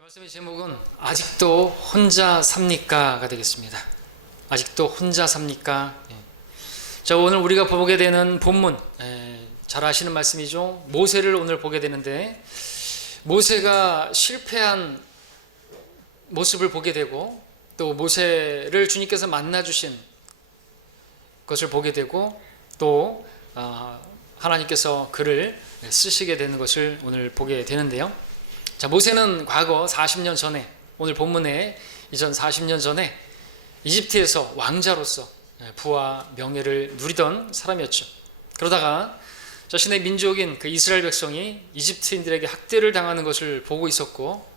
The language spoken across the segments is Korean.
말씀의 제목은 아직도 혼자 삽니까가 되겠습니다. 아직도 혼자 삽니까? 자, 오늘 우리가 보게 되는 본문, 잘 아시는 말씀이죠. 모세를 오늘 보게 되는데, 모세가 실패한 모습을 보게 되고, 또 모세를 주님께서 만나 주신 것을 보게 되고, 또 하나님께서 그를 쓰시게 되는 것을 오늘 보게 되는데요. 자, 모세는 과거 40년 전에, 오늘 본문에 이전 40년 전에 이집트에서 왕자로서 부와 명예를 누리던 사람이었죠. 그러다가 자신의 민족인 그 이스라엘 백성이 이집트인들에게 학대를 당하는 것을 보고 있었고,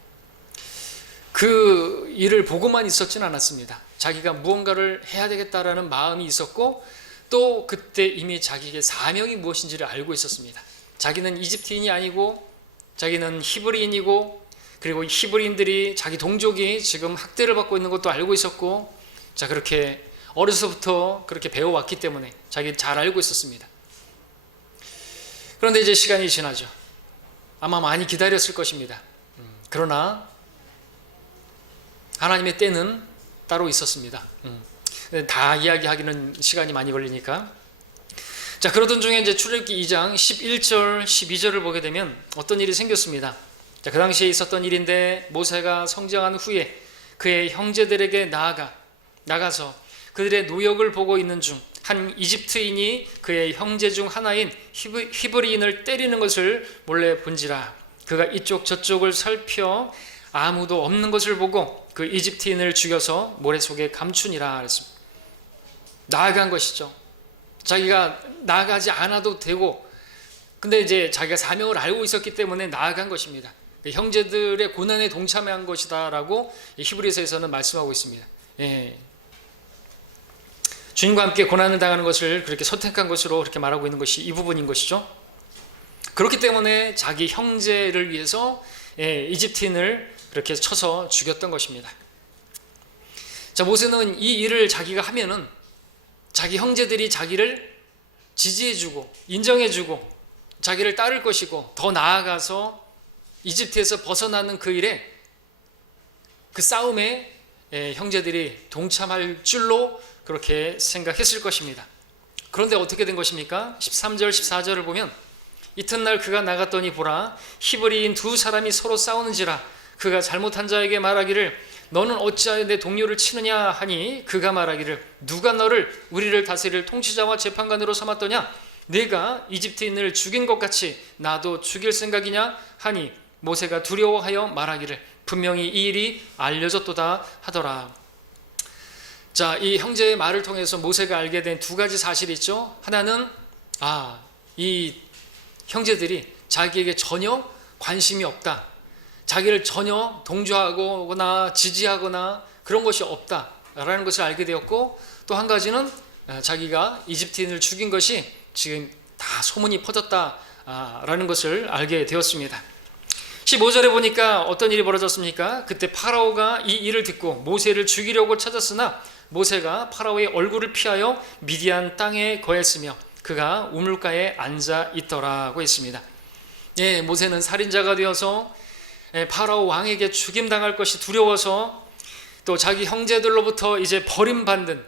그 일을 보고만 있었지는 않았습니다. 자기가 무언가를 해야 되겠다라는 마음이 있었고, 또 그때 이미 자기의 사명이 무엇인지를 알고 있었습니다. 자기는 이집트인이 아니고 자기는 히브리인이고, 그리고 히브리인들이 자기 동족이 지금 학대를 받고 있는 것도 알고 있었고, 자, 그렇게 어려서부터 그렇게 배워왔기 때문에 자기 잘 알고 있었습니다. 그런데 이제 시간이 지나죠. 아마 많이 기다렸을 것입니다. 그러나 하나님의 때는 따로 있었습니다. 다 이야기하기는 시간이 많이 걸리니까. 자, 그러던 중에 이제 출애굽기 2장 11절 12절을 보게 되면 어떤 일이 생겼습니다. 자, 그 당시에 있었던 일인데, 모세가 성장한 후에 그의 형제들에게 나가서 그들의 노역을 보고 있는 중 한 이집트인이 그의 형제 중 하나인 히브리인을 때리는 것을 몰래 본지라. 그가 이쪽 저쪽을 살펴 아무도 없는 것을 보고 그 이집트인을 죽여서 모래 속에 감추니라 그랬습니다. 나아간 것이죠. 자기가 나아가지 않아도 되고, 근데 이제 자기가 사명을 알고 있었기 때문에 나아간 것입니다. 형제들의 고난에 동참한 것이다라고 히브리서에서는 말씀하고 있습니다. 주님과 함께 고난을 당하는 것을 그렇게 선택한 것으로 그렇게 말하고 있는 것이 이 부분인 것이죠. 그렇기 때문에 자기 형제를 위해서 이집트인을 그렇게 쳐서 죽였던 것입니다. 자, 모세는 이 일을 자기가 하면은 자기 형제들이 자기를 지지해주고 인정해주고 자기를 따를 것이고, 더 나아가서 이집트에서 벗어나는 그 일에, 그 싸움에 형제들이 동참할 줄로 그렇게 생각했을 것입니다. 그런데 어떻게 된 것입니까? 13절 14절을 보면, 이튿날 그가 나갔더니 보라, 히브리인 두 사람이 서로 싸우는지라. 그가 잘못한 자에게 말하기를 너는 어찌하여 내 동료를 치느냐 하니, 그가 말하기를 누가 너를 우리를 다스릴 통치자와 재판관으로 삼았더냐? 내가 이집트인을 죽인 것 같이 나도 죽일 생각이냐 하니, 모세가 두려워하여 말하기를 분명히 이 일이 알려졌도다 하더라. 자, 이 형제의 말을 통해서 모세가 알게 된 두 가지 사실이 있죠. 하나는 이 형제들이 자기에게 전혀 관심이 없다, 자기를 전혀 동조하거나 지지하거나 그런 것이 없다라는 것을 알게 되었고, 또 한 가지는 자기가 이집트인을 죽인 것이 지금 다 소문이 퍼졌다라는 것을 알게 되었습니다. 15절에 보니까 어떤 일이 벌어졌습니까? 그때 파라오가 이 일을 듣고 모세를 죽이려고 찾았으나 모세가 파라오의 얼굴을 피하여 미디안 땅에 거했으며 그가 우물가에 앉아 있더라고 했습니다. 모세는 살인자가 되어서 파라오 왕에게 죽임당할 것이 두려워서, 또 자기 형제들로부터 이제 버림받는,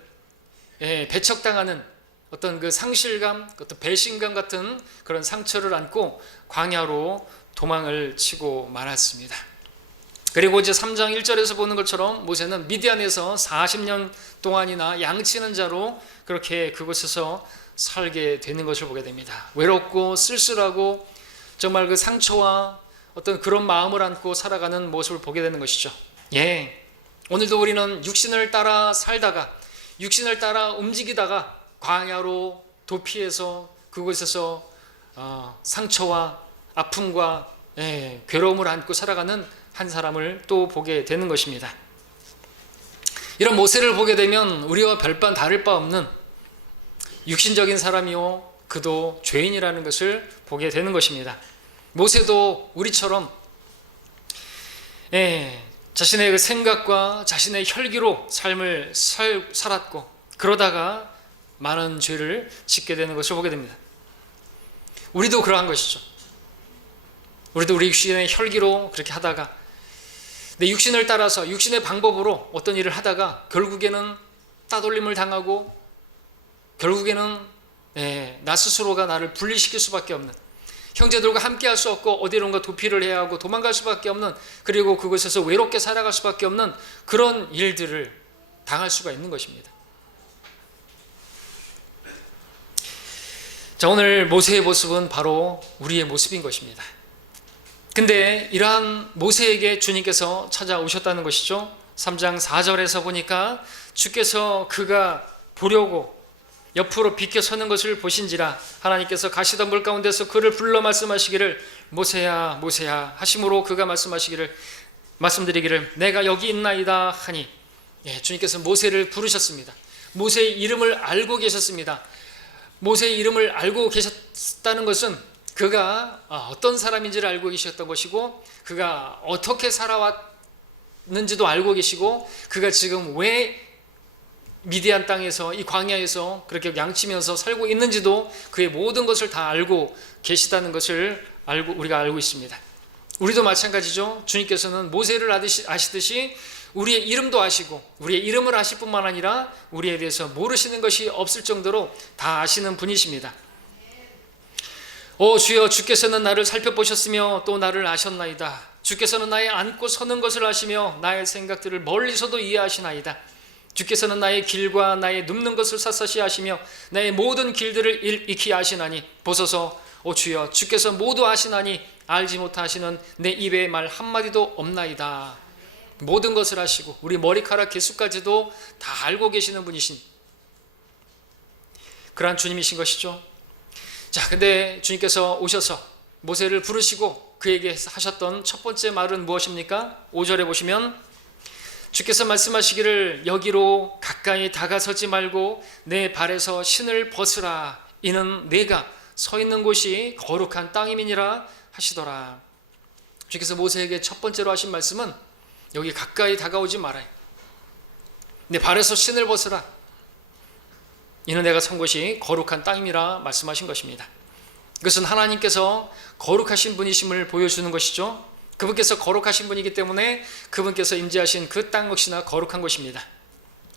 배척당하는 어떤 그 상실감, 어떤 배신감 같은 그런 상처를 안고 광야로 도망을 치고 말았습니다. 그리고 이제 3장 1절에서 보는 것처럼 모세는 미디안에서 40년 동안이나 양치는 자로 그렇게 그곳에서 살게 되는 것을 보게 됩니다. 외롭고 쓸쓸하고 정말 그 상처와 어떤 그런 마음을 안고 살아가는 모습을 보게 되는 것이죠. 오늘도 우리는 육신을 따라 살다가, 육신을 따라 움직이다가 광야로 도피해서 그곳에서 상처와 아픔과 괴로움을 안고 살아가는 한 사람을 또 보게 되는 것입니다. 이런 모세를 보게 되면 우리와 별반 다를 바 없는 육신적인 사람이요, 그도 죄인이라는 것을 보게 되는 것입니다. 모세도 우리처럼 자신의 그 생각과 자신의 혈기로 삶을 살았고, 그러다가 많은 죄를 짓게 되는 것을 보게 됩니다. 우리도 그러한 것이죠. 우리도 우리 육신의 혈기로 그렇게 하다가 내 육신을 따라서 육신의 방법으로 어떤 일을 하다가 결국에는 따돌림을 당하고 결국에는 나 스스로가 나를 분리시킬 수밖에 없는, 형제들과 함께 할 수 없고 어디론가 도피를 해야 하고 도망갈 수밖에 없는, 그리고 그곳에서 외롭게 살아갈 수밖에 없는 그런 일들을 당할 수가 있는 것입니다. 자, 오늘 모세의 모습은 바로 우리의 모습인 것입니다. 근데 이러한 모세에게 주님께서 찾아오셨다는 것이죠. 3장 4절에서 보니까 주께서 그가 보려고 옆으로 비켜 서는 것을 보신지라 하나님께서 가시던 물 가운데서 그를 불러 말씀하시기를 모세야 모세야 하심으로 그가 말씀드리기를 내가 여기 있나이다 하니, 주님께서 모세를 부르셨습니다. 모세의 이름을 알고 계셨습니다. 모세의 이름을 알고 계셨다는 것은 그가 어떤 사람인지를 알고 계셨던 것이고, 그가 어떻게 살아왔는지도 알고 계시고, 그가 지금 왜 미디안 땅에서 이 광야에서 그렇게 양치면서 살고 있는지도 그의 모든 것을 다 알고 계시다는 것을 우리가 알고 있습니다. 우리도 마찬가지죠. 주님께서는 모세를 아시듯이 우리의 이름도 아시고, 우리의 이름을 아실 뿐만 아니라 우리에 대해서 모르시는 것이 없을 정도로 다 아시는 분이십니다. 오 주여, 주께서는 나를 살펴보셨으며 또 나를 아셨나이다. 주께서는 나의 앉고 서는 것을 아시며 나의 생각들을 멀리서도 이해하시나이다. 주께서는 나의 길과 나의 눕는 것을 샅샅이 아시며 나의 모든 길들을 익히 아시나니 보소서. 오 주여, 주께서 모두 아시나니 알지 못하시는 내 입에 말 한마디도 없나이다. 모든 것을 아시고 우리 머리카락 개수까지도 다 알고 계시는 분이신 그러한 주님이신 것이죠. 자, 근데 주님께서 오셔서 모세를 부르시고 그에게 하셨던 첫 번째 말은 무엇입니까? 5절에 보시면 주께서 말씀하시기를 여기로 가까이 다가서지 말고 내 발에서 신을 벗으라. 이는 내가 서 있는 곳이 거룩한 땅임이니라 하시더라. 주께서 모세에게 첫 번째로 하신 말씀은 여기 가까이 다가오지 말아요. 내 발에서 신을 벗으라. 이는 내가 선 곳이 거룩한 땅임이라 말씀하신 것입니다. 이것은 하나님께서 거룩하신 분이심을 보여주는 것이죠. 그분께서 거룩하신 분이기 때문에 그분께서 임재하신 그 땅 역시나 거룩한 것입니다.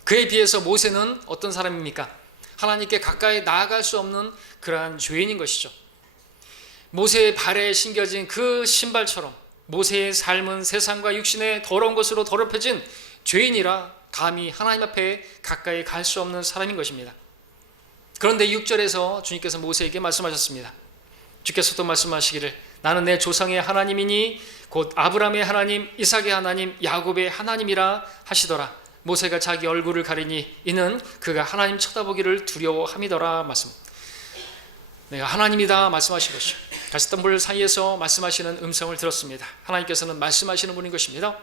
그에 비해서 모세는 어떤 사람입니까? 하나님께 가까이 나아갈 수 없는 그러한 죄인인 것이죠. 모세의 발에 신겨진 그 신발처럼 모세의 삶은 세상과 육신의 더러운 것으로 더럽혀진 죄인이라 감히 하나님 앞에 가까이 갈 수 없는 사람인 것입니다. 그런데 6절에서 주님께서 모세에게 말씀하셨습니다. 주께서도 말씀하시기를 나는 내 조상의 하나님이니 곧 아브라함의 하나님, 이삭의 하나님, 야곱의 하나님이라 하시더라. 모세가 자기 얼굴을 가리니 이는 그가 하나님 쳐다보기를 두려워함이더라. 말씀. 내가 하나님이다 말씀하신 것이죠. 가시던 물 사이에서 말씀하시는 음성을 들었습니다. 하나님께서는 말씀하시는 분인 것입니다.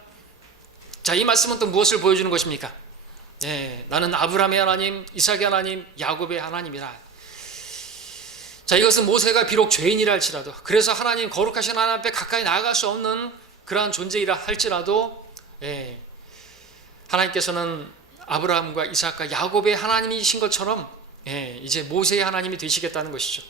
자, 이 말씀은 또 무엇을 보여주는 것입니까? 나는 아브라함의 하나님, 이삭의 하나님, 야곱의 하나님이라. 자, 이것은 모세가 비록 죄인이라 할지라도, 그래서 하나님 거룩하신 하나님 앞에 가까이 나아갈 수 없는 그러한 존재이라 할지라도 하나님께서는 아브라함과 이삭과 야곱의 하나님이신 것처럼 이제 모세의 하나님이 되시겠다는 것이죠.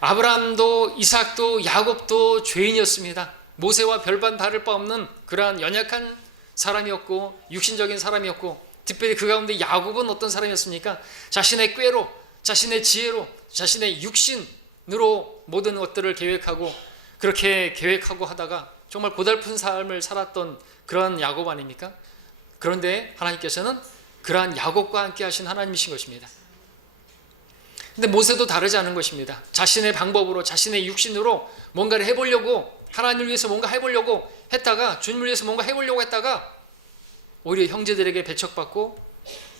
아브라함도 이삭도 야곱도 죄인이었습니다. 모세와 별반 다를 바 없는 그러한 연약한 사람이었고 육신적인 사람이었고, 특별히 그 가운데 야곱은 어떤 사람이었습니까? 자신의 꾀로, 자신의 지혜로, 자신의 육신으로 모든 것들을 계획하고 그렇게 계획하고 하다가 정말 고달픈 삶을 살았던 그런 야곱 아닙니까? 그런데 하나님께서는 그러한 야곱과 함께 하신 하나님이신 것입니다. 근데 모세도 다르지 않은 것입니다. 자신의 방법으로, 자신의 육신으로 뭔가를 해보려고, 하나님을 위해서 뭔가 해보려고 했다가, 주님을 위해서 뭔가 해보려고 했다가 오히려 형제들에게 배척받고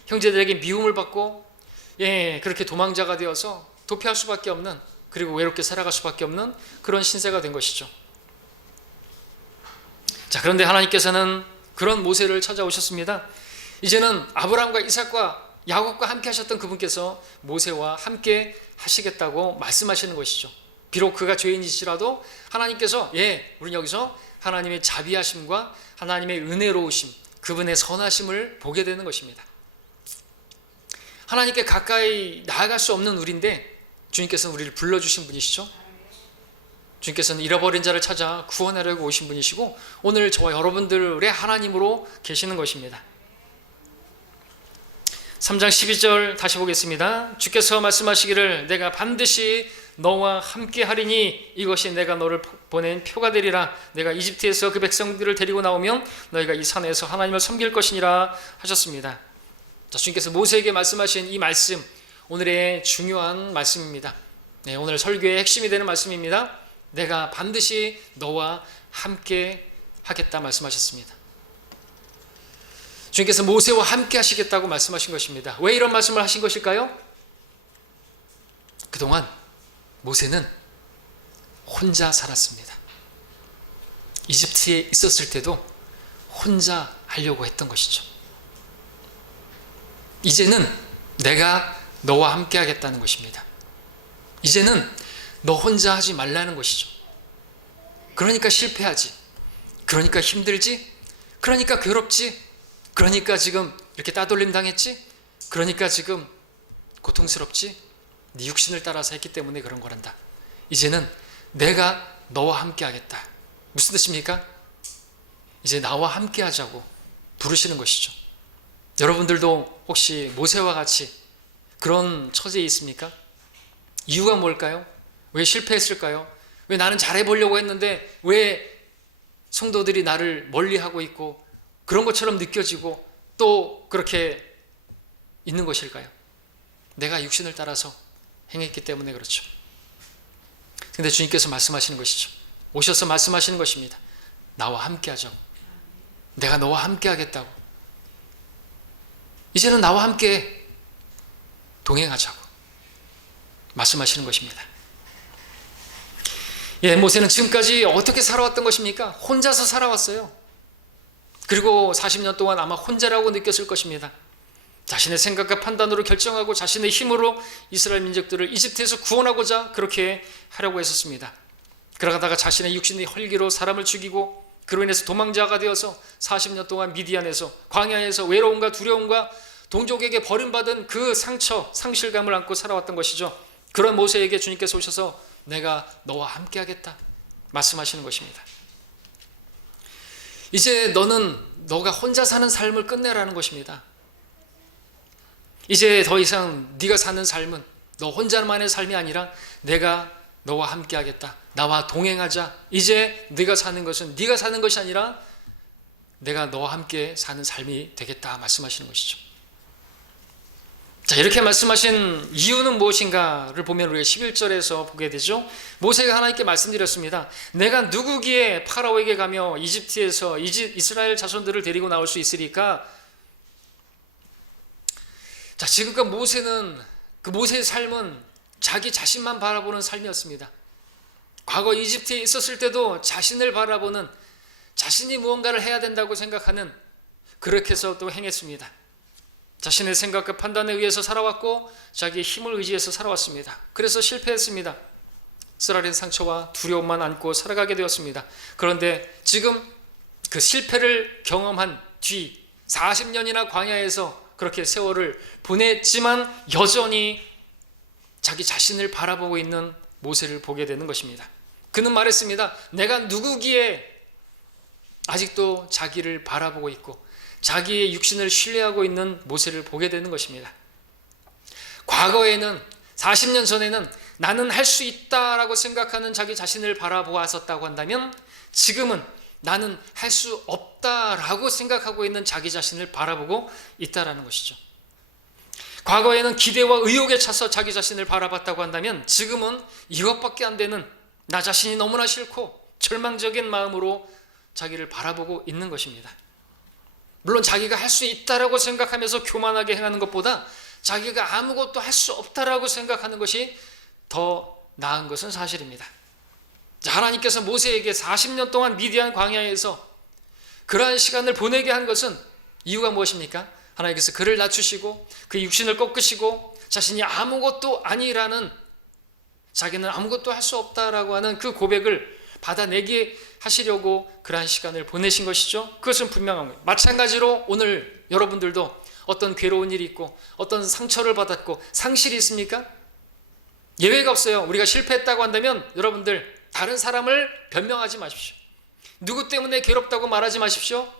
형제들에게 미움을 받고 그렇게 도망자가 되어서 도피할 수밖에 없는, 그리고 외롭게 살아갈 수밖에 없는 그런 신세가 된 것이죠. 자, 그런데 하나님께서는 그런 모세를 찾아오셨습니다. 이제는 아브라함과 이삭과 야곱과 함께 하셨던 그분께서 모세와 함께 하시겠다고 말씀하시는 것이죠. 비록 그가 죄인이시라도 하나님께서 우리는 여기서 하나님의 자비하심과 하나님의 은혜로우심, 그분의 선하심을 보게 되는 것입니다. 하나님께 가까이 나아갈 수 없는 우리인데 주님께서는 우리를 불러주신 분이시죠. 주님께서는 잃어버린 자를 찾아 구원하려고 오신 분이시고 오늘 저와 여러분들의 하나님으로 계시는 것입니다. 3장 12절 다시 보겠습니다. 주께서 말씀하시기를 내가 반드시 너와 함께 하리니 이것이 내가 너를 보낸 표가 되리라. 내가 이집트에서 그 백성들을 데리고 나오면 너희가 이 산에서 하나님을 섬길 것이니라 하셨습니다. 자, 주님께서 모세에게 말씀하신 이 말씀, 오늘의 중요한 말씀입니다. 네, 오늘 설교의 핵심이 되는 말씀입니다. 내가 반드시 너와 함께 하겠다 말씀하셨습니다. 주님께서 모세와 함께 하시겠다고 말씀하신 것입니다. 왜 이런 말씀을 하신 것일까요? 그동안 모세는 혼자 살았습니다. 이집트에 있었을 때도 혼자 하려고 했던 것이죠. 이제는 내가 너와 함께 하겠다는 것입니다. 이제는 너 혼자 하지 말라는 것이죠. 그러니까 실패하지, 그러니까 힘들지, 그러니까 괴롭지, 그러니까 지금 이렇게 따돌림 당했지, 그러니까 지금 고통스럽지, 네 육신을 따라서 했기 때문에 그런 거란다. 이제는 내가 너와 함께 하겠다. 무슨 뜻입니까? 이제 나와 함께 하자고 부르시는 것이죠. 여러분들도 혹시 모세와 같이 그런 처지에 있습니까? 이유가 뭘까요? 왜 실패했을까요? 왜 나는 잘해보려고 했는데 왜 성도들이 나를 멀리하고 있고 그런 것처럼 느껴지고 또 그렇게 있는 것일까요? 내가 육신을 따라서 행했기 때문에 그렇죠. 근데 주님께서 말씀하시는 것이죠. 오셔서 말씀하시는 것입니다. 나와 함께 하자고. 내가 너와 함께 하겠다고. 이제는 나와 함께 동행하자고 말씀하시는 것입니다. 예, 모세는 지금까지 어떻게 살아왔던 것입니까? 혼자서 살아왔어요. 그리고 40년 동안 아마 혼자라고 느꼈을 것입니다. 자신의 생각과 판단으로 결정하고 자신의 힘으로 이스라엘 민족들을 이집트에서 구원하고자 그렇게 하려고 했었습니다. 그러다가 자신의 육신의 혈기로 사람을 죽이고 그로 인해서 도망자가 되어서 40년 동안 미디안에서 광야에서 외로움과 두려움과 동족에게 버림받은 그 상처, 상실감을 안고 살아왔던 것이죠. 그런 모세에게 주님께서 오셔서 내가 너와 함께 하겠다 말씀하시는 것입니다. 이제 너가 혼자 사는 삶을 끝내라는 것입니다. 이제 더 이상 네가 사는 삶은 너 혼자만의 삶이 아니라 내가 너와 함께 하겠다. 나와 동행하자. 이제 네가 사는 것은 네가 사는 것이 아니라 내가 너와 함께 사는 삶이 되겠다 말씀하시는 것이죠. 자, 이렇게 말씀하신 이유는 무엇인가를 보면 우리가 11절에서 보게 되죠. 모세가 하나님께 말씀드렸습니다. 내가 누구기에 파라오에게 가며 이집트에서 이스라엘 자손들을 데리고 나올 수 있으리까? 자, 지금까지 모세의 삶은 자기 자신만 바라보는 삶이었습니다. 과거 이집트에 있었을 때도 자신을 바라보는, 자신이 무언가를 해야 된다고 생각하는, 그렇게 해서 또 행했습니다. 자신의 생각과 판단에 의해서 살아왔고 자기의 힘을 의지해서 살아왔습니다. 그래서 실패했습니다. 쓰라린 상처와 두려움만 안고 살아가게 되었습니다. 그런데 지금 그 실패를 경험한 뒤 40년이나 광야에서 그렇게 세월을 보냈지만 여전히 자기 자신을 바라보고 있는 모세를 보게 되는 것입니다. 그는 말했습니다. 내가 누구기에 아직도 자기를 바라보고 있고 자기의 육신을 신뢰하고 있는 모세를 보게 되는 것입니다. 과거에는 40년 전에는 나는 할 수 있다라고 생각하는 자기 자신을 바라보았었다고 한다면 지금은 나는 할 수 없다라고 생각하고 있는 자기 자신을 바라보고 있다라는 것이죠. 과거에는 기대와 의욕에 차서 자기 자신을 바라봤다고 한다면 지금은 이것밖에 안 되는 나 자신이 너무나 싫고 절망적인 마음으로 자기를 바라보고 있는 것입니다. 물론 자기가 할 수 있다라고 생각하면서 교만하게 행하는 것보다 자기가 아무것도 할 수 없다라고 생각하는 것이 더 나은 것은 사실입니다. 하나님께서 모세에게 40년 동안 미디안 광야에서 그러한 시간을 보내게 한 것은 이유가 무엇입니까? 하나님께서 그를 낮추시고 그 육신을 꺾으시고 자신이 아무것도 아니라는, 자기는 아무것도 할 수 없다라고 하는 그 고백을 받아내게 하시려고 그러한 시간을 보내신 것이죠. 그것은 분명한 거예요. 마찬가지로 오늘 여러분들도 어떤 괴로운 일이 있고 어떤 상처를 받았고 상실이 있습니까? 예외가 없어요. 우리가 실패했다고 한다면 여러분들 다른 사람을 변명하지 마십시오. 누구 때문에 괴롭다고 말하지 마십시오.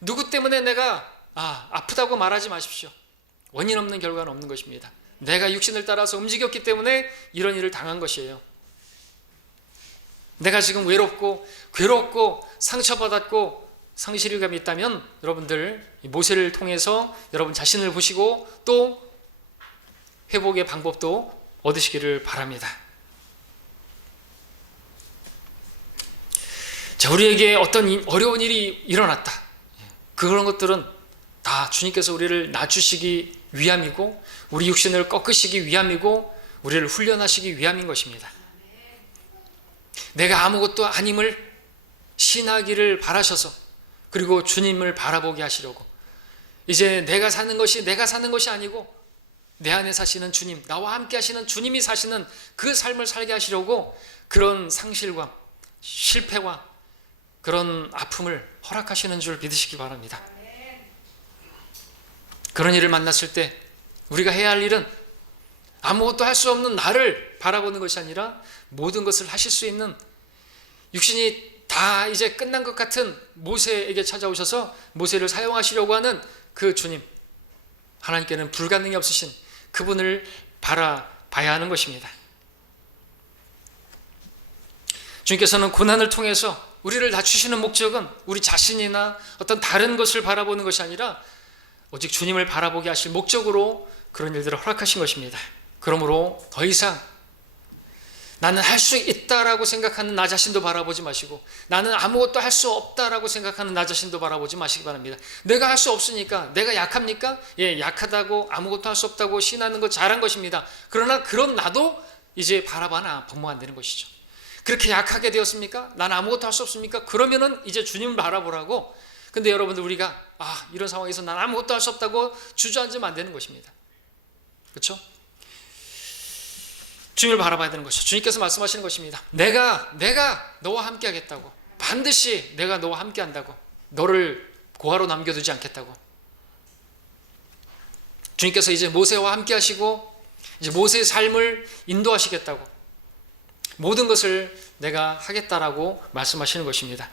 누구 때문에 내가 아프다고 말하지 마십시오. 원인 없는 결과는 없는 것입니다. 내가 육신을 따라서 움직였기 때문에 이런 일을 당한 것이에요. 내가 지금 외롭고 괴롭고 상처받았고 상실감이 있다면 여러분들 모세를 통해서 여러분 자신을 보시고 또 회복의 방법도 얻으시기를 바랍니다. 자, 우리에게 어떤 어려운 일이 일어났다. 그런 것들은 다 주님께서 우리를 낮추시기 위함이고 우리 육신을 꺾으시기 위함이고 우리를 훈련하시기 위함인 것입니다. 내가 아무것도 아님을 신하기를 바라셔서 그리고 주님을 바라보게 하시려고 이제 내가 사는 것이 아니고 내 안에 사시는 주님, 나와 함께 하시는 주님이 사시는 그 삶을 살게 하시려고 그런 상실감, 실패와 그런 아픔을 허락하시는 줄 믿으시기 바랍니다. 그런 일을 만났을 때 우리가 해야 할 일은 아무것도 할 수 없는 나를 바라보는 것이 아니라 모든 것을 하실 수 있는 육신이 다 이제 끝난 것 같은 모세에게 찾아오셔서 모세를 사용하시려고 하는 그 주님, 하나님께는 불가능이 없으신 그분을 바라봐야 하는 것입니다. 주님께서는 고난을 통해서 우리를 낮추시는 목적은 우리 자신이나 어떤 다른 것을 바라보는 것이 아니라 오직 주님을 바라보게 하실 목적으로 그런 일들을 허락하신 것입니다. 그러므로 더 이상 나는 할 수 있다라고 생각하는 나 자신도 바라보지 마시고 나는 아무것도 할 수 없다라고 생각하는 나 자신도 바라보지 마시기 바랍니다. 내가 할 수 없으니까 내가 약합니까? 예, 약하다고 아무것도 할 수 없다고 시인하는 거 잘한 것입니다. 그러나 그런 나도 이제 바라봐나 법목 안 되는 것이죠. 그렇게 약하게 되었습니까? 나는 아무것도 할 수 없습니까? 그러면은 이제 주님을 바라보라고. 근데 여러분들 우리가 이런 상황에서 난 아무것도 할 수 없다고 주저앉으면 안 되는 것입니다. 그렇죠? 주님을 바라봐야 되는 것이죠. 주님께서 말씀하시는 것입니다. 내가 너와 함께 하겠다고. 반드시 내가 너와 함께 한다고. 너를 고아로 남겨두지 않겠다고. 주님께서 이제 모세와 함께 하시고 이제 모세의 삶을 인도하시겠다고. 모든 것을 내가 하겠다라고 말씀하시는 것입니다.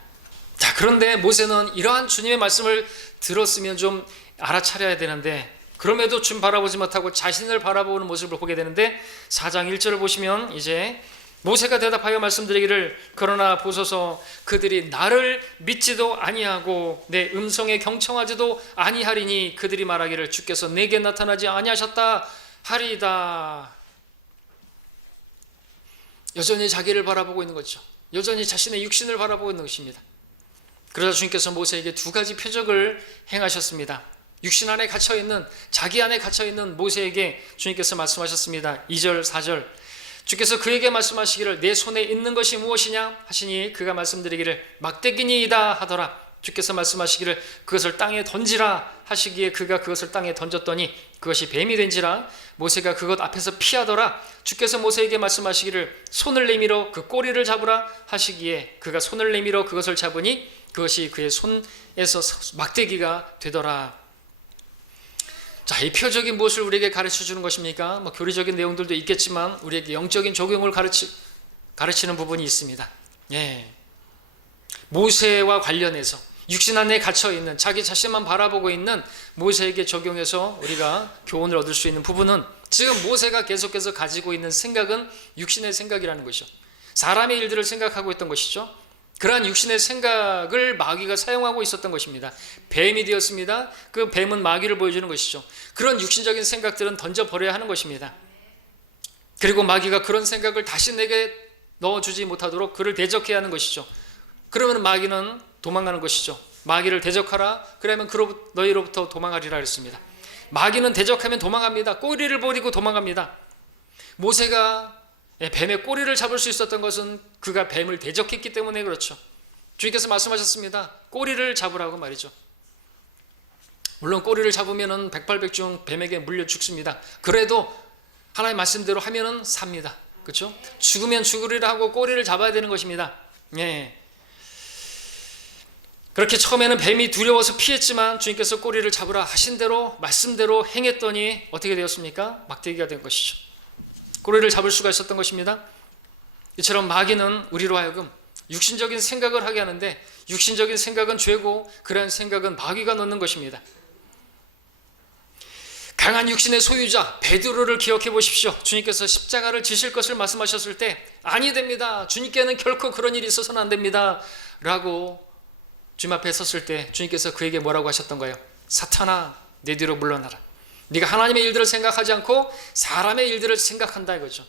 자, 그런데 모세는 이러한 주님의 말씀을 들었으면 좀 알아차려야 되는데 그럼에도 주님 바라보지 못하고 자신을 바라보는 모습을 보게 되는데 4장 1절을 보시면 이제 모세가 대답하여 말씀드리기를 그러나 보소서 그들이 나를 믿지도 아니하고 내 음성에 경청하지도 아니하리니 그들이 말하기를 주께서 내게 나타나지 아니하셨다 하리이다. 여전히 자기를 바라보고 있는 거죠. 여전히 자신의 육신을 바라보고 있는 것입니다. 그러자 주님께서 모세에게 두 가지 표적을 행하셨습니다. 육신 안에 갇혀있는 자기 안에 갇혀있는 모세에게 주님께서 말씀하셨습니다. 2절 4절 주께서 그에게 말씀하시기를 내 손에 있는 것이 무엇이냐 하시니 그가 말씀드리기를 막대기니이다 하더라. 주께서 말씀하시기를 그것을 땅에 던지라 하시기에 그가 그것을 땅에 던졌더니 그것이 뱀이 된지라. 모세가 그것 앞에서 피하더라. 주께서 모세에게 말씀하시기를 손을 내밀어 그 꼬리를 잡으라 하시기에 그가 손을 내밀어 그것을 잡으니 그것이 그의 손에서 막대기가 되더라. 자, 이 표적이 무엇을 우리에게 가르쳐 주는 것입니까? 교리적인 내용들도 있겠지만 우리에게 영적인 적용을 가르치는 부분이 있습니다. 예. 모세와 관련해서 육신 안에 갇혀있는 자기 자신만 바라보고 있는 모세에게 적용해서 우리가 교훈을 얻을 수 있는 부분은 지금 모세가 계속해서 가지고 있는 생각은 육신의 생각이라는 것이죠. 사람의 일들을 생각하고 있던 것이죠. 그러한 육신의 생각을 마귀가 사용하고 있었던 것입니다. 뱀이 되었습니다. 그 뱀은 마귀를 보여주는 것이죠. 그런 육신적인 생각들은 던져버려야 하는 것입니다. 그리고 마귀가 그런 생각을 다시 내게 넣어주지 못하도록 그를 대적해야 하는 것이죠. 그러면 마귀는 도망가는 것이죠. 마귀를 대적하라. 그러면 너희로부터 도망가리라 했습니다. 마귀는 대적하면 도망갑니다. 꼬리를 버리고 도망갑니다. 모세가 뱀의 꼬리를 잡을 수 있었던 것은 그가 뱀을 대적했기 때문에 그렇죠. 주님께서 말씀하셨습니다. 꼬리를 잡으라고 말이죠. 물론 꼬리를 잡으면은 백발백중 뱀에게 물려 죽습니다. 그래도 하나님 말씀대로 하면은 삽니다. 그렇죠? 죽으면 죽으리라 하고 꼬리를 잡아야 되는 것입니다. 예. 그렇게 처음에는 뱀이 두려워서 피했지만 주님께서 꼬리를 잡으라 하신 대로 말씀대로 행했더니 어떻게 되었습니까? 막대기가 된 것이죠. 꼬리를 잡을 수가 있었던 것입니다. 이처럼 마귀는 우리로 하여금 육신적인 생각을 하게 하는데, 육신적인 생각은 죄고 그러한 생각은 마귀가 넣는 것입니다. 강한 육신의 소유자 베드로를 기억해 보십시오. 주님께서 십자가를 지실 것을 말씀하셨을 때 아니 됩니다, 주님께는 결코 그런 일이 있어서는 안 됩니다 라고 주님 앞에 섰을 때 주님께서 그에게 뭐라고 하셨던가요? 사탄아, 내 뒤로 물러나라. 네가 하나님의 일들을 생각하지 않고 사람의 일들을 생각한다 이거죠.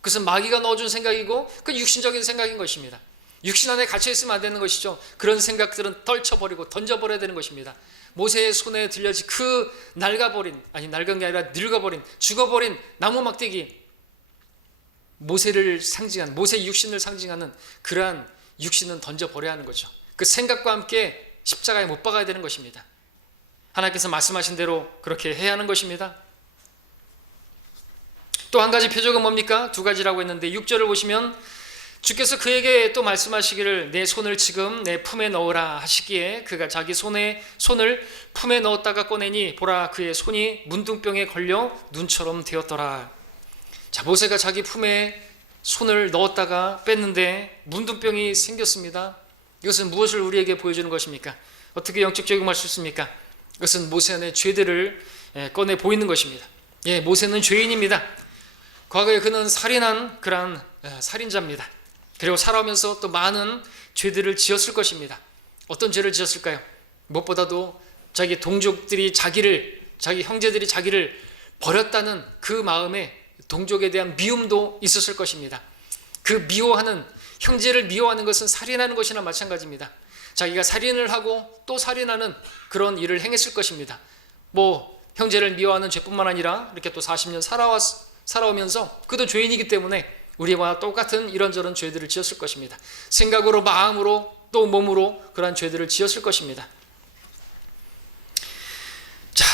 그것은 마귀가 넣어준 생각이고 그 육신적인 생각인 것입니다. 육신 안에 갇혀 있으면 안 되는 것이죠. 그런 생각들은 떨쳐버리고 던져버려야 되는 것입니다. 모세의 손에 들려진 그 낡은 게 아니라 늙어버린, 죽어버린 나무 막대기, 모세를 상징한, 모세의 육신을 상징하는 그러한 육신은 던져버려야 하는 거죠. 그 생각과 함께 십자가에 못 박아야 되는 것입니다. 하나님께서 말씀하신 대로 그렇게 해야 하는 것입니다. 또 한 가지 표적은 뭡니까? 두 가지라고 했는데 6절을 보시면 주께서 그에게 또 말씀하시기를 내 손을 지금 내 품에 넣으라 하시기에 그가 자기 손을 품에 넣었다가 꺼내니 보라 그의 손이 문둥병에 걸려 눈처럼 되었더라. 자, 모세가 자기 품에 손을 넣었다가 뺐는데 문둥병이 생겼습니다. 이것은 무엇을 우리에게 보여주는 것입니까? 어떻게 영적 적용할 수 있습니까? 이것은 모세 안의 죄들을 꺼내 보이는 것입니다. 예, 모세는 죄인입니다. 과거에 그는 살인한 그러한 살인자입니다. 그리고 살아오면서 또 많은 죄들을 지었을 것입니다. 어떤 죄를 지었을까요? 무엇보다도 자기 동족들이 자기 형제들이 자기를 버렸다는 그 마음에 동족에 대한 미움도 있었을 것입니다. 그 형제를 미워하는 것은 살인하는 것이나 마찬가지입니다. 자기가 살인을 하고 또 살인하는 그런 일을 행했을 것입니다. 형제를 미워하는 죄뿐만 아니라 이렇게 또 40년 살아오면서 그도 죄인이기 때문에 우리와 똑같은 이런저런 죄들을 지었을 것입니다. 생각으로, 마음으로, 또 몸으로 그러한 죄들을 지었을 것입니다. 자,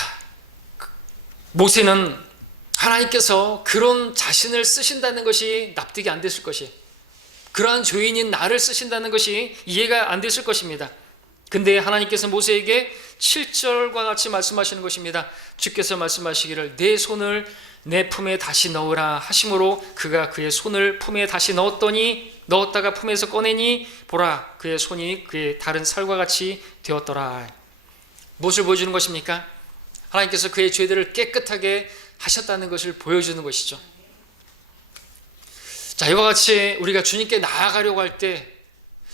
모세는 하나님께서 그런 자신을 쓰신다는 것이 납득이 안 됐을 것이에요. 그러한 죄인인 나를 쓰신다는 것이 이해가 안 됐을 것입니다. 근데 하나님께서 모세에게 7절과 같이 말씀하시는 것입니다. 주께서 말씀하시기를 내 손을 내 품에 다시 넣으라 하심으로 그가 그의 손을 품에 다시 넣었다가 품에서 꺼내니 보라 그의 손이 그의 다른 살과 같이 되었더라. 무엇을 보여주는 것입니까? 하나님께서 그의 죄들을 깨끗하게 하셨다는 것을 보여주는 것이죠. 자, 이와 같이 우리가 주님께 나아가려고 할 때,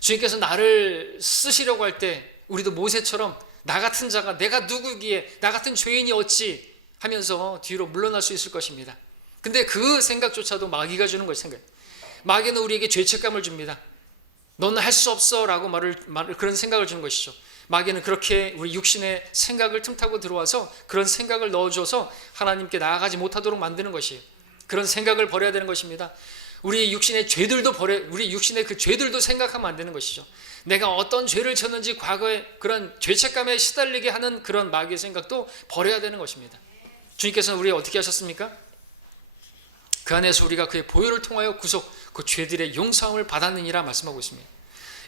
주님께서 나를 쓰시려고 할 때 우리도 모세처럼 나 같은 자가 내가 누구기에, 나 같은 죄인이 어찌 하면서 뒤로 물러날 수 있을 것입니다. 근데 그 생각조차도 마귀가 주는 것이 생각. 마귀는 우리에게 죄책감을 줍니다. 너는 할 수 없어 라고 그런 생각을 주는 것이죠. 마귀는 그렇게 우리 육신의 생각을 틈타고 들어와서 그런 생각을 넣어줘서 하나님께 나아가지 못하도록 만드는 것이에요. 그런 생각을 버려야 되는 것입니다. 우리 육신의 그 죄들도 생각하면 안 되는 것이죠. 내가 어떤 죄를 졌는지 과거에 그런 죄책감에 시달리게 하는 그런 마귀의 생각도 버려야 되는 것입니다. 주님께서는 우리가 어떻게 하셨습니까? 그 안에서 우리가 그의 보혈을 통하여 그 죄들의 용서함을 받았느니라 말씀하고 있습니다.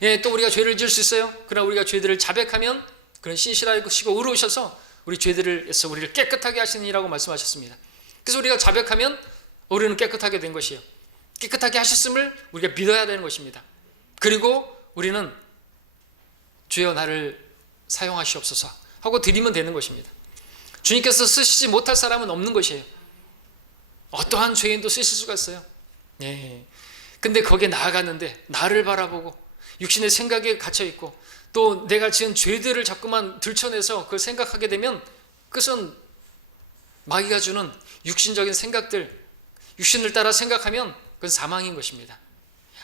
예, 또 우리가 죄를 지을 수 있어요. 그러나 우리가 죄들을 자백하면 그런 신실하시고 의로우셔서 우리를 깨끗하게 하시느니라고 말씀하셨습니다. 그래서 우리가 자백하면 우리는 깨끗하게 된 것이에요. 깨끗하게 하셨음을 우리가 믿어야 되는 것입니다. 그리고 우리는 주여 나를 사용하시옵소서 하고 드리면 되는 것입니다. 주님께서 쓰시지 못할 사람은 없는 것이에요. 어떠한 죄인도 쓰실 수가 있어요. 예. 근데 거기에 나아갔는데 나를 바라보고 육신의 생각에 갇혀있고 또 내가 지은 죄들을 자꾸만 들춰내서 그걸 생각하게 되면 그것은 마귀가 주는 육신적인 생각들, 육신을 따라 생각하면 그건 사망인 것입니다.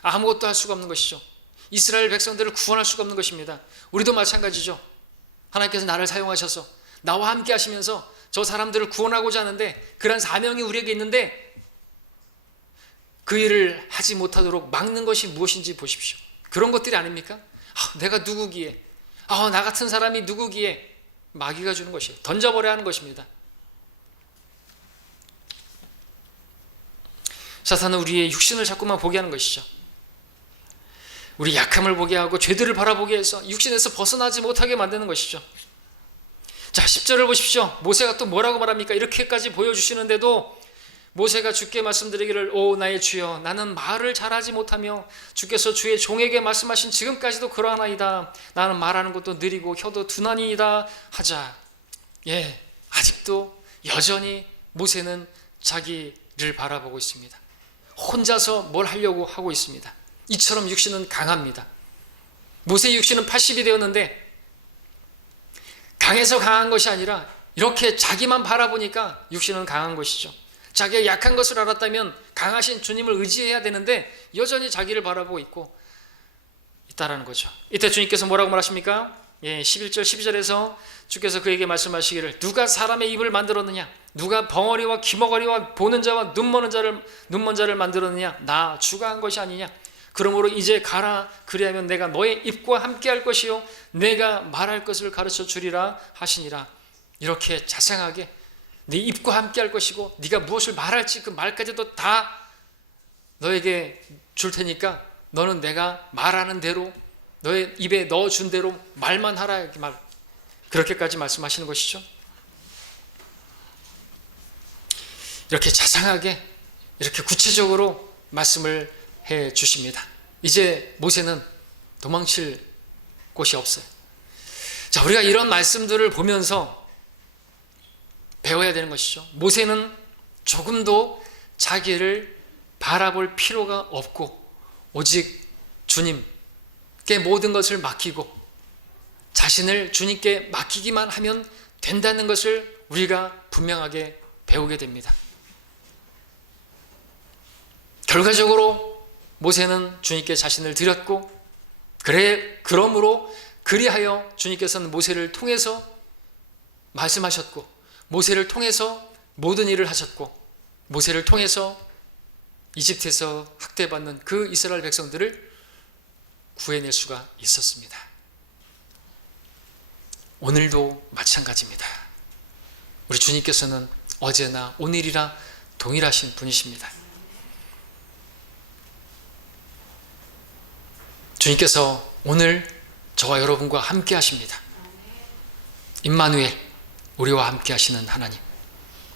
아무것도 할 수가 없는 것이죠. 이스라엘 백성들을 구원할 수가 없는 것입니다. 우리도 마찬가지죠. 하나님께서 나를 사용하셔서 나와 함께 하시면서 저 사람들을 구원하고자 하는데 그런 사명이 우리에게 있는데 그 일을 하지 못하도록 막는 것이 무엇인지 보십시오. 그런 것들이 아닙니까? 내가 누구기에, 나 같은 사람이 누구기에, 마귀가 주는 것이에요. 던져버려야 하는 것입니다. 사탄은 우리의 육신을 자꾸만 보게 하는 것이죠. 우리 약함을 보게 하고 죄들을 바라보게 해서 육신에서 벗어나지 못하게 만드는 것이죠. 자, 10절을 보십시오. 모세가 또 뭐라고 말합니까? 이렇게까지 보여주시는데도 모세가 주께 말씀드리기를 오 나의 주여 나는 말을 잘하지 못하며 주께서 주의 종에게 말씀하신 지금까지도 그러하나이다. 나는 말하는 것도 느리고 혀도 둔하니이다 하자. 아직도 여전히 모세는 자기를 바라보고 있습니다. 혼자서 뭘 하려고 하고 있습니다. 이처럼 육신은 강합니다. 모세의 육신은 80이 되었는데 강해서 강한 것이 아니라 이렇게 자기만 바라보니까 육신은 강한 것이죠. 자기가 약한 것을 알았다면 강하신 주님을 의지해야 되는데 여전히 자기를 바라보고 있다라는 거죠. 이때 주님께서 뭐라고 말하십니까? 11절 12절에서 주께서 그에게 말씀하시기를 누가 사람의 입을 만들었느냐? 누가 벙어리와 귀머거리와 보는 자와 눈먼 자를 만들었느냐? 나 주가 한 것이 아니냐? 그러므로 이제 가라. 그리하면 내가 너의 입과 함께 할 것이요 내가 말할 것을 가르쳐 주리라 하시니라. 이렇게 자상하게 네 입과 함께 할 것이고 네가 무엇을 말할지 그 말까지도 다 너에게 줄 테니까 너는 내가 말하는 대로 너의 입에 넣어준 대로 말만 하라. 이렇게 그렇게까지 말씀하시는 것이죠. 이렇게 자상하게 이렇게 구체적으로 말씀을 해 주십니다. 이제 모세는 도망칠 곳이 없어요. 자, 우리가 이런 말씀들을 보면서 배워야 되는 것이죠. 모세는 조금도 자기를 바라볼 필요가 없고 오직 주님께 모든 것을 맡기고 자신을 주님께 맡기기만 하면 된다는 것을 우리가 분명하게 배우게 됩니다. 결과적으로 모세는 주님께 자신을 드렸고 그러므로 그리하여 주님께서는 모세를 통해서 말씀하셨고 모세를 통해서 모든 일을 하셨고 모세를 통해서 이집트에서 학대받는 그 이스라엘 백성들을 구해낼 수가 있었습니다. 오늘도 마찬가지입니다. 우리 주님께서는 어제나 오늘이라 동일하신 분이십니다. 주님께서 오늘 저와 여러분과 함께 하십니다. 임마누엘, 우리와 함께 하시는 하나님,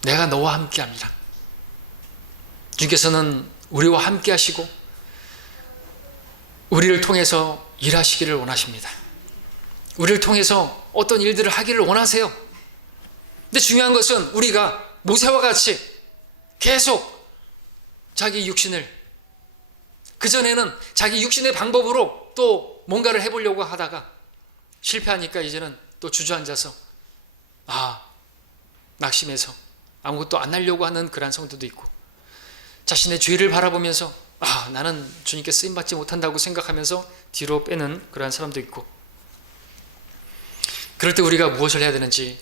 내가 너와 함께 합니다. 주님께서는 우리와 함께 하시고 우리를 통해서 일하시기를 원하십니다. 우리를 통해서 어떤 일들을 하기를 원하세요. 근데 중요한 것은 우리가 모세와 같이 계속 자기 육신을, 그전에는 자기 육신의 방법으로 또 뭔가를 해보려고 하다가 실패하니까 이제는 또 주저앉아서 낙심해서 아무것도 안 하려고 하는 그런 성도도 있고, 자신의 죄를 바라보면서 나는 주님께 쓰임받지 못한다고 생각하면서 뒤로 빼는 그러한 사람도 있고, 그럴 때 우리가 무엇을 해야 되는지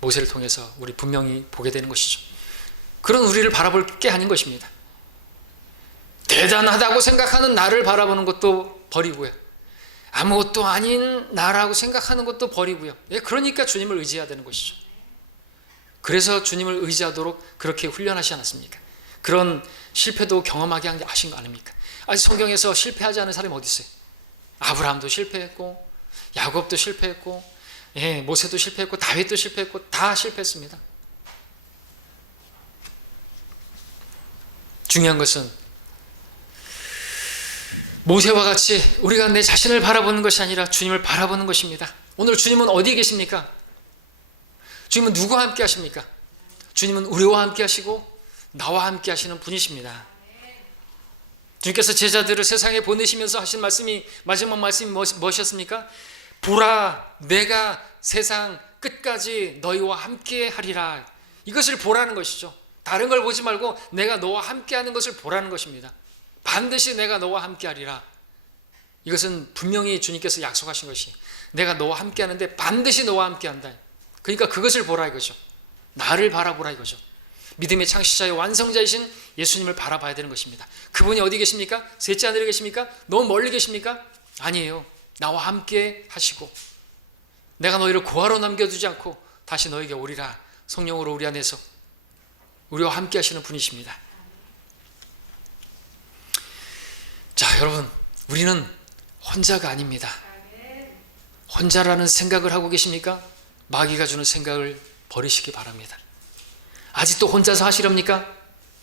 모세를 통해서 우리 분명히 보게 되는 것이죠. 그런 우리를 바라볼 게 아닌 것입니다. 대단하다고 생각하는 나를 바라보는 것도 버리고요, 아무것도 아닌 나라고 생각하는 것도 버리고요. 그러니까 주님을 의지해야 되는 것이죠. 그래서 주님을 의지하도록 그렇게 훈련하지 않았습니까? 그런 실패도 경험하게 하신 거 아닙니까? 아직 성경에서 실패하지 않은 사람이 어디 있어요? 아브라함도 실패했고, 야곱도 실패했고, 모세도 실패했고, 다윗도 실패했고, 다 실패했습니다. 중요한 것은 모세와 같이 우리가 내 자신을 바라보는 것이 아니라 주님을 바라보는 것입니다. 오늘 주님은 어디에 계십니까? 주님은 누구와 함께 하십니까? 주님은 우리와 함께 하시고 나와 함께 하시는 분이십니다. 주님께서 제자들을 세상에 보내시면서 하신 말씀이, 마지막 말씀이 무엇이었습니까? 보라, 내가 세상 끝까지 너희와 함께 하리라. 이것을 보라는 것이죠. 다른 걸 보지 말고 내가 너와 함께 하는 것을 보라는 것입니다. 반드시 내가 너와 함께 하리라. 이것은 분명히 주님께서 약속하신 것이, 내가 너와 함께 하는데 반드시 너와 함께 한다. 그러니까 그것을 보라 이거죠. 나를 바라보라 이거죠. 믿음의 창시자의 완성자이신 예수님을 바라봐야 되는 것입니다. 그분이 어디 계십니까? 셋째 하늘에 계십니까? 너무 멀리 계십니까? 아니에요. 나와 함께 하시고 내가 너희를 고아로 남겨두지 않고 다시 너에게 오리라. 성령으로 우리 안에서 우리와 함께 하시는 분이십니다. 자, 여러분, 우리는 혼자가 아닙니다. 혼자라는 생각을 하고 계십니까? 마귀가 주는 생각을 버리시기 바랍니다. 아직도 혼자서 하시렵니까?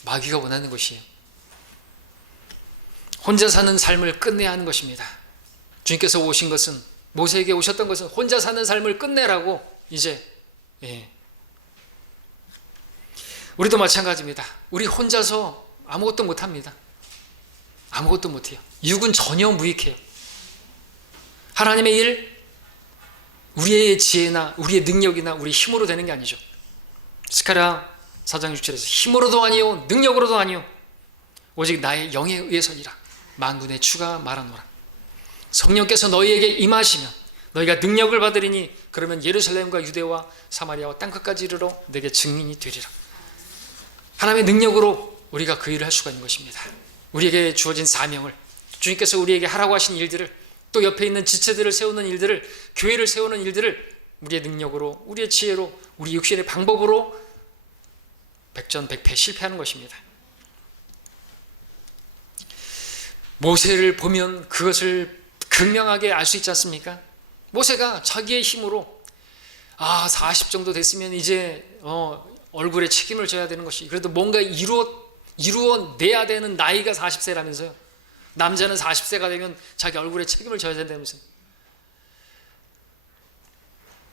마귀가 원하는 것이에요. 혼자 사는 삶을 끝내야 하는 것입니다. 주님께서 오신 것은, 모세에게 오셨던 것은 혼자 사는 삶을 끝내라고 이제, 우리도 마찬가지입니다. 우리 혼자서 아무것도 못합니다. 아무것도 못해요. 육은 전혀 무익해요. 하나님의 일, 우리의 지혜나 우리의 능력이나 우리 힘으로 되는 게 아니죠. 스가랴 4장 6절에서 힘으로도 아니요 능력으로도 아니요 오직 나의 영에 의해서니라 만군의 주가 말하노라. 성령께서 너희에게 임하시면 너희가 능력을 받으리니 그러면 예루살렘과 유대와 사마리아와 땅끝까지 이르러 내게 증인이 되리라. 하나님의 능력으로 우리가 그 일을 할 수가 있는 것입니다. 우리에게 주어진 사명을, 주님께서 우리에게 하라고 하신 일들을, 또 옆에 있는 지체들을 세우는 일들을, 교회를 세우는 일들을 우리의 능력으로, 우리의 지혜로, 우리 육신의 방법으로 백전백패 실패하는 것입니다. 모세를 보면 그것을 극명하게 알 수 있지 않습니까? 모세가 자기의 힘으로 40 정도 됐으면 이제 얼굴에 책임을 져야 되는 것이, 그래도 뭔가 이루어내야 되는 나이가 40세라면서요. 남자는 40세가 되면 자기 얼굴에 책임을 져야 된다면서요.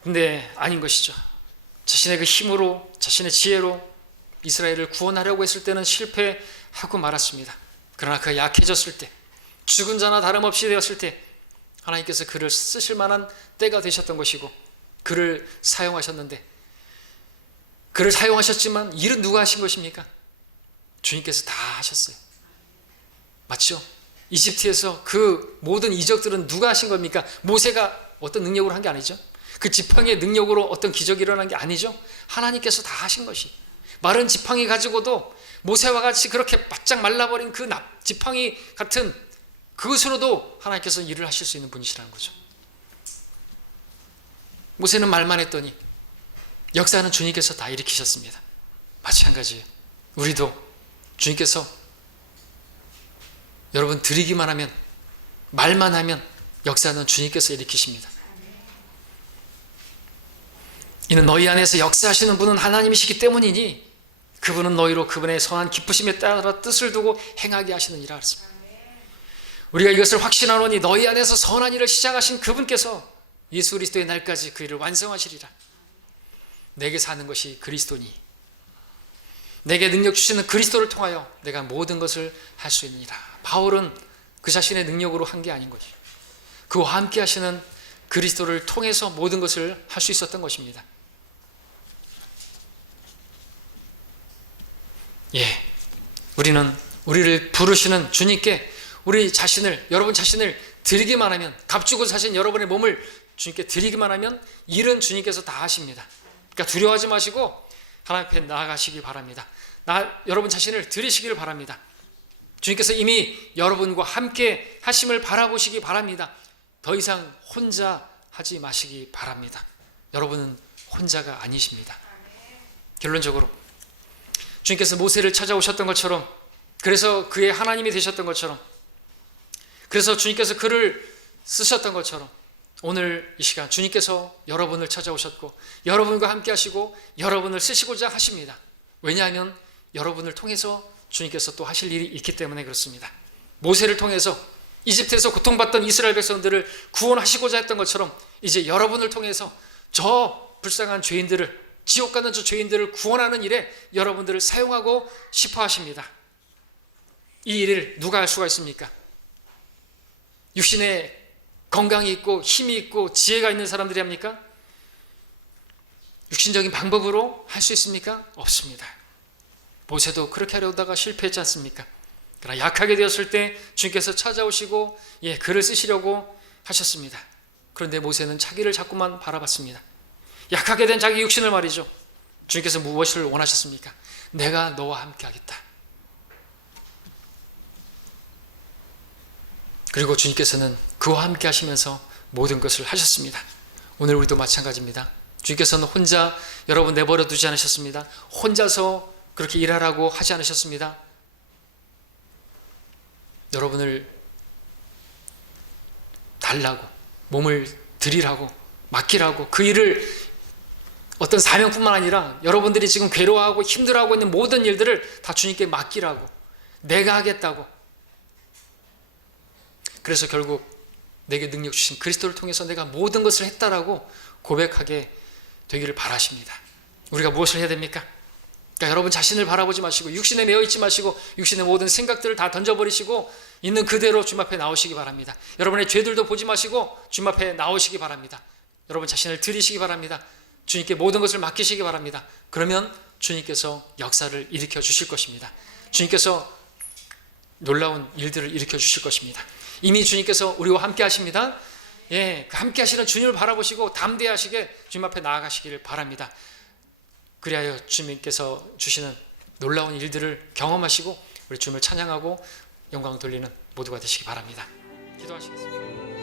근데 아닌 것이죠. 자신의 그 힘으로, 자신의 지혜로 이스라엘을 구원하려고 했을 때는 실패하고 말았습니다. 그러나 그가 약해졌을 때, 죽은 자나 다름없이 되었을 때 하나님께서 그를 쓰실 만한 때가 되셨던 것이고, 그를 사용하셨는데, 그를 사용하셨지만 일은 누가 하신 것입니까? 주님께서 다 하셨어요. 맞죠? 이집트에서 그 모든 이적들은 누가 하신 겁니까? 모세가 어떤 능력으로 한 게 아니죠. 그 지팡이의 능력으로 어떤 기적이 일어난 게 아니죠. 하나님께서 다 하신 것이, 마른 지팡이 가지고도 모세와 같이 그렇게 바짝 말라버린 그 지팡이 같은 그것으로도 하나님께서 일을 하실 수 있는 분이시라는 거죠. 모세는 말만 했더니 역사는 주님께서 다 일으키셨습니다. 마찬가지예요. 우리도 주님께서 여러분 드리기만 하면, 말만 하면 역사는 주님께서 일으키십니다. 이는 너희 안에서 역사하시는 분은 하나님이시기 때문이니 그분은 너희로 그분의 선한 기쁘심에 따라 뜻을 두고 행하게 하시느니라 그랬습니다. 우리가 이것을 확신하노니 너희 안에서 선한 일을 시작하신 그분께서 예수 그리스도의 날까지 그 일을 완성하시리라. 내게 사는 것이 그리스도니 내게 능력 주시는 그리스도를 통하여 내가 모든 것을 할 수 있느니라. 바울은 그 자신의 능력으로 한 게 아닌 것이죠. 그와 함께 하시는 그리스도를 통해서 모든 것을 할 수 있었던 것입니다. 우리는 우리를 부르시는 주님께 우리 자신을, 여러분 자신을 드리기만 하면, 값주고 사신 여러분의 몸을 주님께 드리기만 하면 일은 주님께서 다 하십니다. 그러니까 두려워하지 마시고 하나님 앞에 나아가시기 바랍니다. 여러분 자신을 드리시기를 바랍니다. 주님께서 이미 여러분과 함께 하심을 바라보시기 바랍니다. 더 이상 혼자 하지 마시기 바랍니다. 여러분은 혼자가 아니십니다. 결론적으로 주님께서 모세를 찾아오셨던 것처럼, 그래서 그의 하나님이 되셨던 것처럼, 그래서 주님께서 그를 쓰셨던 것처럼 오늘 이 시간 주님께서 여러분을 찾아오셨고 여러분과 함께 하시고 여러분을 쓰시고자 하십니다. 왜냐하면 여러분을 통해서 주님께서 또 하실 일이 있기 때문에 그렇습니다. 모세를 통해서 이집트에서 고통받던 이스라엘 백성들을 구원하시고자 했던 것처럼 이제 여러분을 통해서 저 불쌍한 죄인들을, 지옥 가는 저 죄인들을 구원하는 일에 여러분들을 사용하고 싶어 하십니다. 이 일을 누가 할 수가 있습니까? 육신에 건강이 있고 힘이 있고 지혜가 있는 사람들이 합니까? 육신적인 방법으로 할 수 있습니까? 없습니다. 모세도 그렇게 하려다가 실패했지 않습니까? 그러나 약하게 되었을 때 주님께서 찾아오시고 그를 쓰시려고 하셨습니다. 그런데 모세는 자기를 자꾸만 바라봤습니다. 약하게 된 자기 육신을 말이죠. 주님께서 무엇을 원하셨습니까? 내가 너와 함께 하겠다. 그리고 주님께서는 그와 함께 하시면서 모든 것을 하셨습니다. 오늘 우리도 마찬가지입니다. 주님께서는 혼자 여러분 내버려 두지 않으셨습니다. 혼자서 그렇게 일하라고 하지 않으셨습니다. 여러분을 달라고, 몸을 드리라고, 맡기라고, 그 일을 어떤 사명뿐만 아니라 여러분들이 지금 괴로워하고 힘들어하고 있는 모든 일들을 다 주님께 맡기라고, 내가 하겠다고. 그래서 결국 내게 능력 주신 그리스도를 통해서 내가 모든 것을 했다라고 고백하게 되기를 바라십니다. 우리가 무엇을 해야 됩니까? 그러니까 여러분 자신을 바라보지 마시고 육신에 매여 있지 마시고 육신의 모든 생각들을 다 던져버리시고 있는 그대로 주님 앞에 나오시기 바랍니다. 여러분의 죄들도 보지 마시고 주님 앞에 나오시기 바랍니다. 여러분 자신을 드리시기 바랍니다. 주님께 모든 것을 맡기시기 바랍니다. 그러면 주님께서 역사를 일으켜 주실 것입니다. 주님께서 놀라운 일들을 일으켜 주실 것입니다. 이미 주님께서 우리와 함께 하십니다. 예, 함께 하시는 주님을 바라보시고 담대하시게 주님 앞에 나아가시기를 바랍니다. 그리하여 주님께서 주시는 놀라운 일들을 경험하시고 우리 주님을 찬양하고 영광 돌리는 모두가 되시기 바랍니다. 기도하시겠습니다.